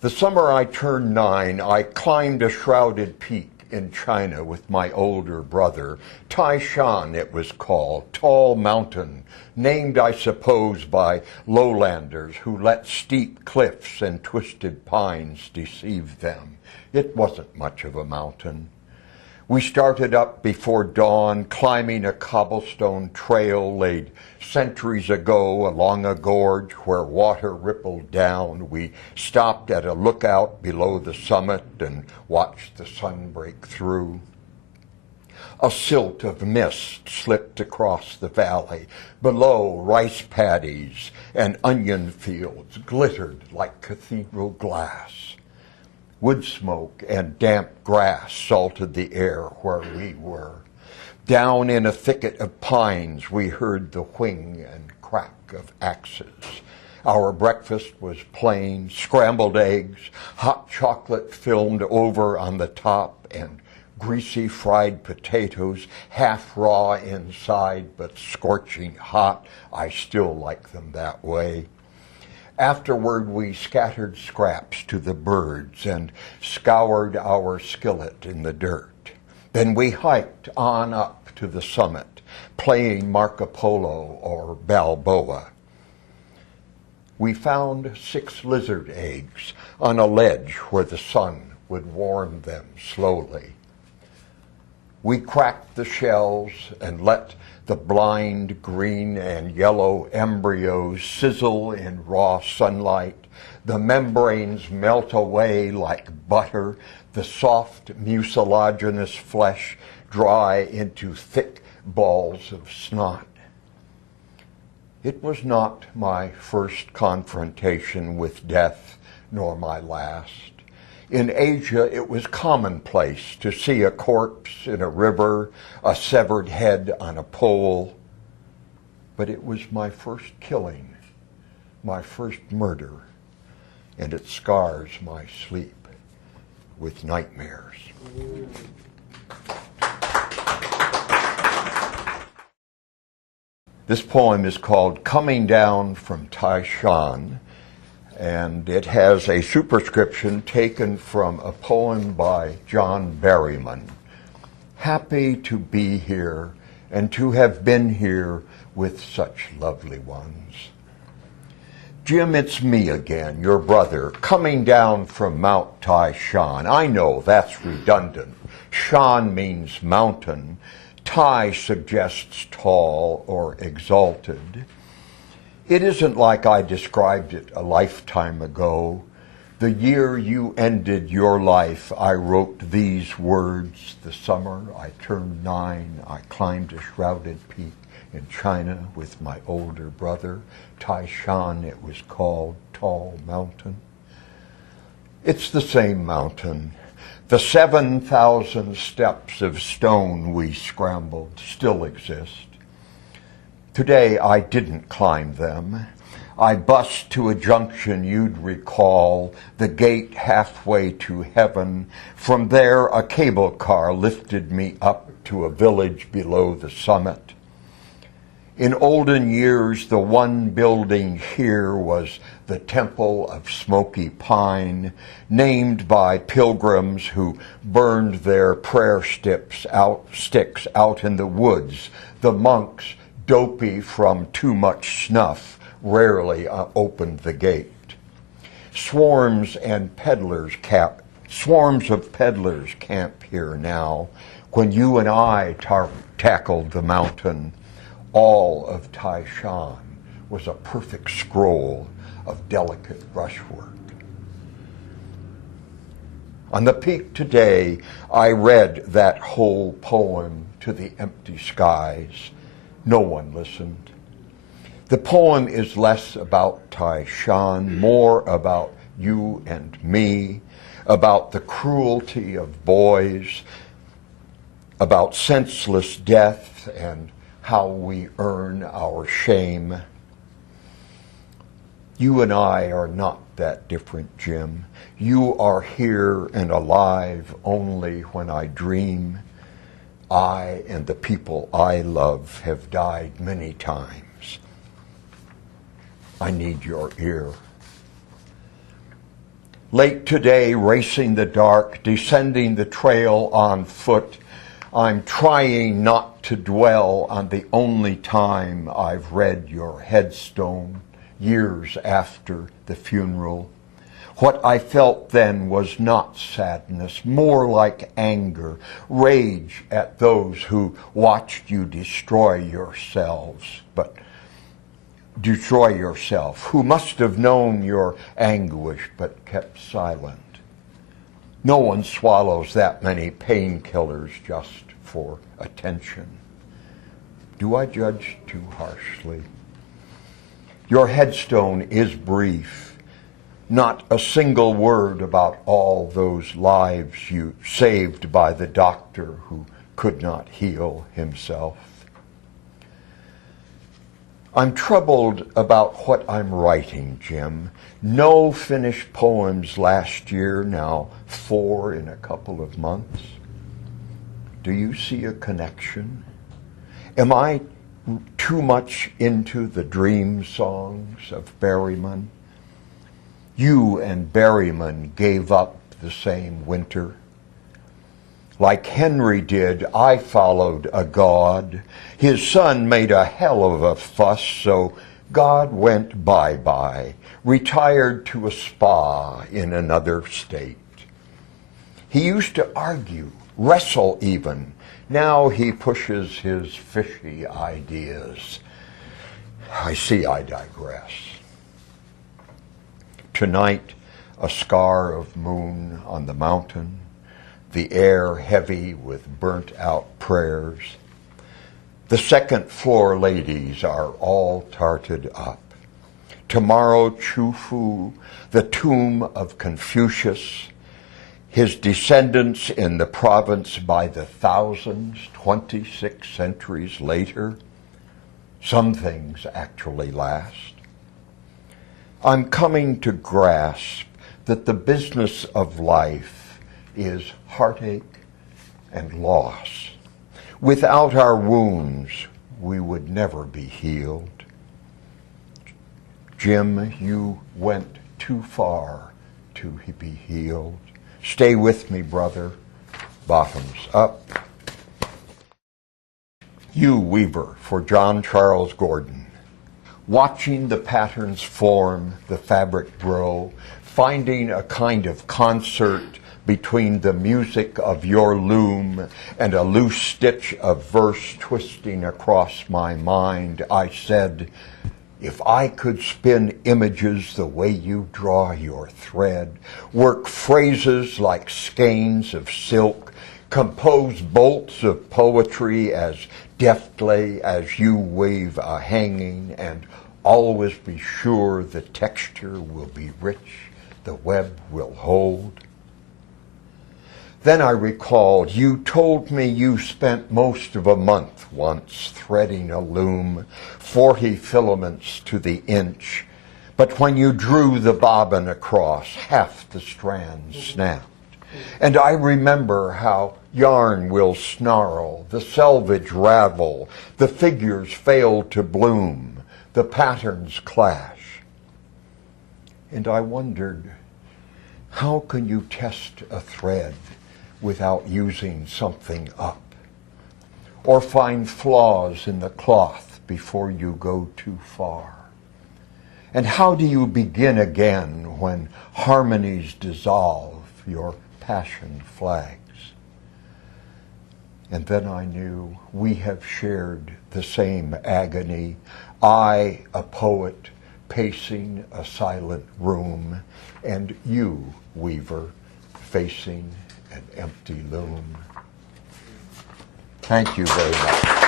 The summer I turned 9, I climbed a shrouded peak in China with my older brother. Tai Shan it was called, tall mountain, named I suppose by lowlanders who let steep cliffs and twisted pines deceive them. It wasn't much of a mountain. We started up before dawn, climbing a cobblestone trail laid centuries ago along a gorge where water rippled down. We stopped at a lookout below the summit and watched the sun break through. A silt of mist slipped across the valley. Below, rice paddies and onion fields glittered like cathedral glass. Wood smoke and damp grass salted the air where we were. Down in a thicket of pines, we heard the whing and crack of axes. Our breakfast was plain, scrambled eggs, hot chocolate filmed over on the top, and greasy fried potatoes, half raw inside but scorching hot. I still like them that way. Afterward, we scattered scraps to the birds and scoured our skillet in the dirt. Then we hiked on up to the summit, playing Marco Polo or Balboa. We found 6 lizard eggs on a ledge where the sun would warm them slowly. We cracked the shells and let the blind green and yellow embryos sizzle in raw sunlight. The membranes melt away like butter, the soft mucilaginous flesh dry into thick balls of snot. It was not my first confrontation with death, nor my last. In Asia, it was commonplace to see a corpse in a river, a severed head on a pole. But it was my first killing, my first murder, and it scars my sleep with nightmares. This poem is called Coming Down from Tai Shan, and it has a superscription taken from a poem by John Berryman. Happy to be here and to have been here with such lovely ones. Jim, it's me again, your brother, coming down from Mount Tai Shan. I know that's redundant. Shan means mountain. Tai suggests tall or exalted. It isn't like I described it a lifetime ago. The year you ended your life, I wrote these words. The summer I turned 9, I climbed a shrouded peak in China with my older brother. Tai Shan it was called, tall mountain. It's the same mountain. The 7,000 steps of stone we scrambled still exist. Today I didn't climb them. I bussed to a junction you'd recall, the gate halfway to heaven. From there a cable car lifted me up to a village below the summit. In olden years, the one building here was the Temple of Smoky Pine, named by pilgrims who burned their prayer sticks out in the woods. The monks, dopey from too much snuff, rarely opened the gate. Swarms of peddlers camp here now. When you and I tackled the mountain, all of Tai Shan was a perfect scroll of delicate brushwork. On the peak today, I read that whole poem to the empty skies. No one listened. The poem is less about Tai Shan, more about you and me, about the cruelty of boys, about senseless death and how we earn our shame. You and I are not that different, Jim. You are here and alive only when I dream. I and the people I love have died many times. I need your ear. Late today, racing the dark, descending the trail on foot, I'm trying not to dwell on the only time I've read your headstone, years after the funeral. What I felt then was not sadness, more like anger, rage at those who watched you destroy yourself, who must have known your anguish but kept silent. No one swallows that many painkillers just for attention. Do I judge too harshly? Your headstone is brief. Not a single word about all those lives you saved by the doctor who could not heal himself. I'm troubled about what I'm writing, Jim. No finished poems last year, now 4 in a couple of months. Do you see a connection? Am I too much into the dream songs of Berryman? You and Berryman gave up the same winter. Like Henry did, I followed a god. His son made a hell of a fuss, so God went bye-bye, retired to a spa in another state. He used to argue, wrestle even. Now he pushes his fishy ideas. I see I digress. Tonight, a scar of moon on the mountain, the air heavy with burnt-out prayers. The second-floor ladies are all tarted up. Tomorrow, Chufu, the tomb of Confucius, his descendants in the province by the thousands, 26 centuries later. Some things actually last. I'm coming to grasp that the business of life is heartache and loss. Without our wounds, we would never be healed. Jim, you went too far to be healed. Stay with me, brother. Bottoms up. You, Weaver, for John Charles Gordon. Watching the patterns form, the fabric grow, finding a kind of concert between the music of your loom and a loose stitch of verse twisting across my mind, I said, if I could spin images the way you draw your thread, work phrases like skeins of silk, compose bolts of poetry as deftly as you weave a hanging, and always be sure the texture will be rich, the web will hold. Then I recalled you told me you spent most of a month once threading a loom, 40 filaments to the inch, but when you drew the bobbin across, half the strands snapped. And I remember how yarn will snarl, the selvage ravel, the figures fail to bloom, the patterns clash. And I wondered, how can you test a thread without using something up? Or find flaws in the cloth before you go too far? And how do you begin again when harmonies dissolve, your passion flags? And then I knew we have shared the same agony. I, a poet, pacing a silent room, and you, Weaver, facing an empty loom. Thank you very much.